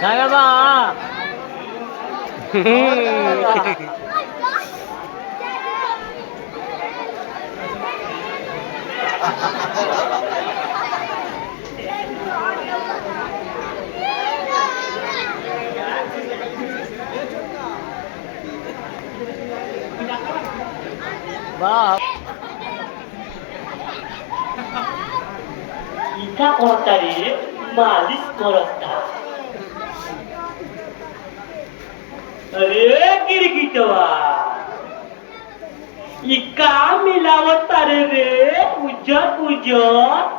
Jangan Pak. Bah. Ika ortari malis korota. अरे गिरगिटवा इका मिलावट तारे रे उज्जत उज्जत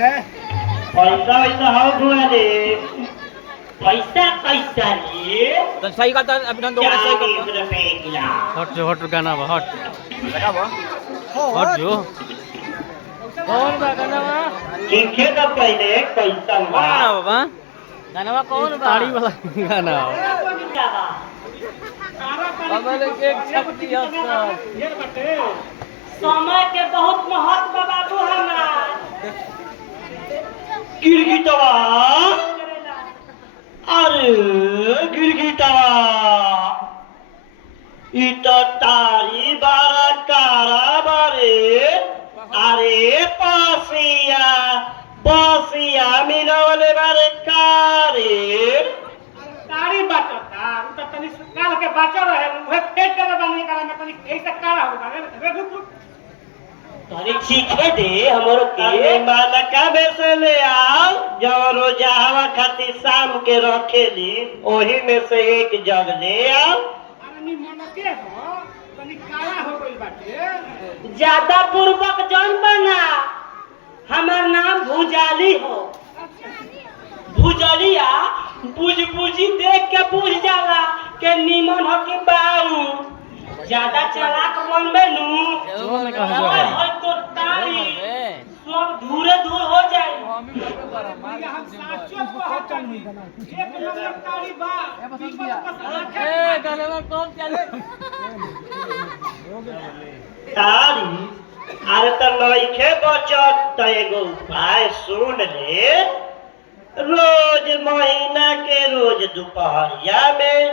पैसा वैसा हाउ धुआ दे पैसा कैसा रे Dan saya kata abang dong saya kata. रुपए किला Hot गाना बा hot. Lगा बा. Hot जो. कौन बा गाना बा? लिखे तो पहले कैसा बा गाना बा. गाना बा कौन बा? ताड़ी वाला गाना. बाबा ने एक छपटी हसन. समय के बहुत महत्व बाबू हमार गिरगिटवा अरे गिरगिटवा इतो तारी बारा कारा बारे अरे पासिया बसिया मिलवले बारे कारे तारी बचता तो तनी काल के बचा रहे उहे पेट के बनने करा में तनी ऐसा काला होगा रे रुक तारी सीखे दे हमरो के मालका में से ले आओ जब रोजा हवा खाती शाम के रखेली ओही में से एक जग ले आओ अरे मन के हो तनी काला हो गइल बाटे ज्यादा पूर्वक जन बना हमार नाम भुजाली हो भुजलिया बुझी देख के बुझ जाला के नीमन हो कि बाऊ ज्यादा चलाक मन में नू है तो तारी सब दूरे दूर हो जाए हम साचो पहचान एक नंबर तारी बा ए गाना बा कौन चले? तारी अरे तो लइखे बचत त एगो उपाय सुन ले रोज महीना के रोज दोपहरिया में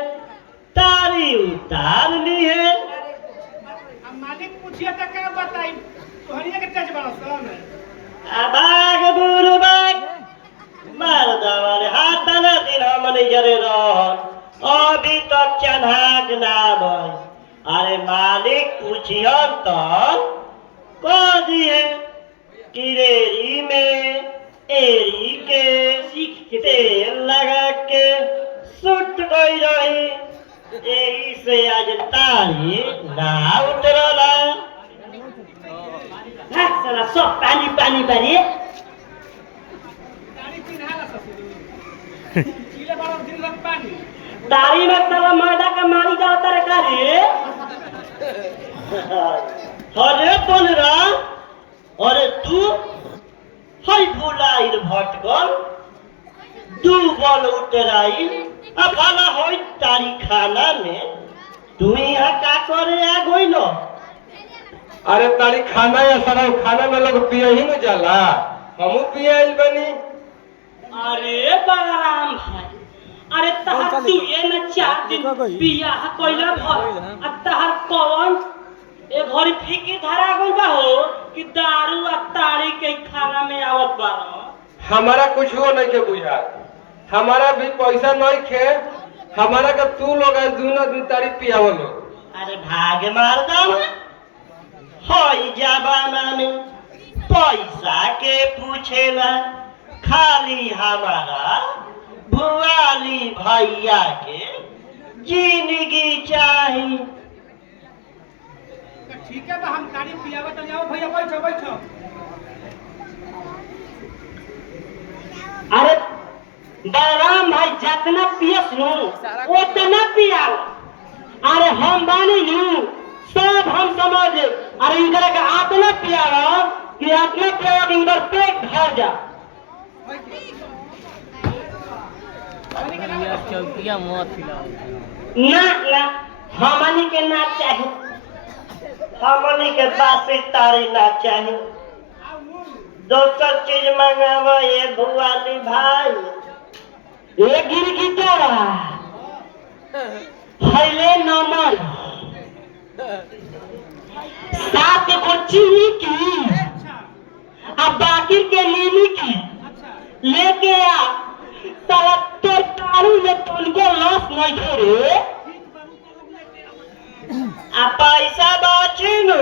तारी उतार ली है अब मालिक पूछिए तो क्या बताई तोहरिया के तेज बड़ा सन अबाग बुरबाग मार दवाले हाथ ना दिन हमने जरे रहन अभी तक चन्हाक ना भई अरे मालिक पूछियन तो कह दिए किरेरी में एरी के तेल लगा के सुट गई रही यही से आज तारी ना उतरला साला सब पानी पानी बारी तारी पिन्हाला ससुर चीले बड़ा दिन लग पानी तारी में साला मैदा का मारी का उतर करे अरे बोलरा अरे तू हई भुलाइल भटकल दू बल उतराइल अब भला होई तारी खाना में तू यहाँ का करे आ गइलो अरे तारी खाना या सारा खाना में लोग पिए ही न जाला हमू पिए आइल बनी अरे बलराम भाई अरे तहर तू ये न 4 दिन बियाह कइला भर आ तहर कौन ए घरी फीकी धरा गइल बा हो कि दारू आ ताड़ी के खाना में आवत बा हमारा कुछ हो नहीं के बुझा हमारा भी पैसा नहीं खे हमारा का तू लोग दूना दिन तारी पियावलो अरे भाग मार दम होई जबाना में पैसा के पूछेला खाली हमारा भुआली भैया के जिंदगी चाही ठीक है बा हम तारी पियावा तो जाओ भैया बैठो बैठो अरे बलराम भाई जितना पियस नु उतना पियाओ अरे हम बानी नु सब हम समझ अरे इनकरा के आतना पियाओ कि आतना पियाओ कि इनकर पेट भर जा यार चौकिया मत हिलाओ। ना ना हमनी के ना चाहे, हमनी के बासी तारी ना चाहे, दोसर चीज मंगावा ये भुआली भाई। ये गिरगिटवा हले नमन 7 को चीनी की अब बाकी के नीली की लेके आ। साला तोर तारू में तुमको लॉस नहीं करे आ पैसा बाची नु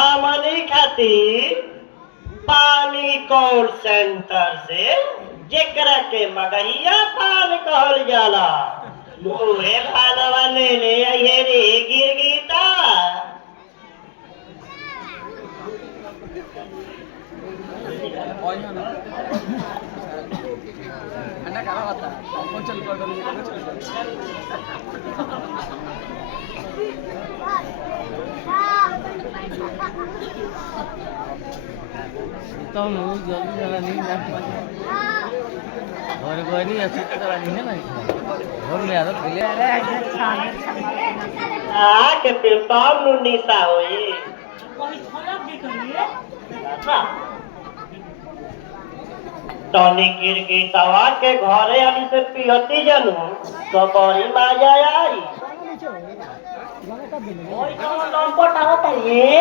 हमनी खातिर पानी कॉल सेंटर से जेकरा के मगहिया पान कहल जाला मुहे भालवा ले ले आइए रे गिरगिटा। तो जल्दी चला नहीं ना और कोई नहीं अच्छी तरह नहीं है ना घर में आदत ले के पेपाम नु निशा होई तनी गिरगिटवा के घरे आली से पिहती जनू तो बड़ी मजा आई। ओई कौन लंपट आवत है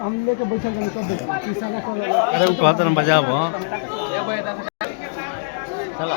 हम लेके बैठल गए सब किसान को अरे वो कहता ना बजाबो चलो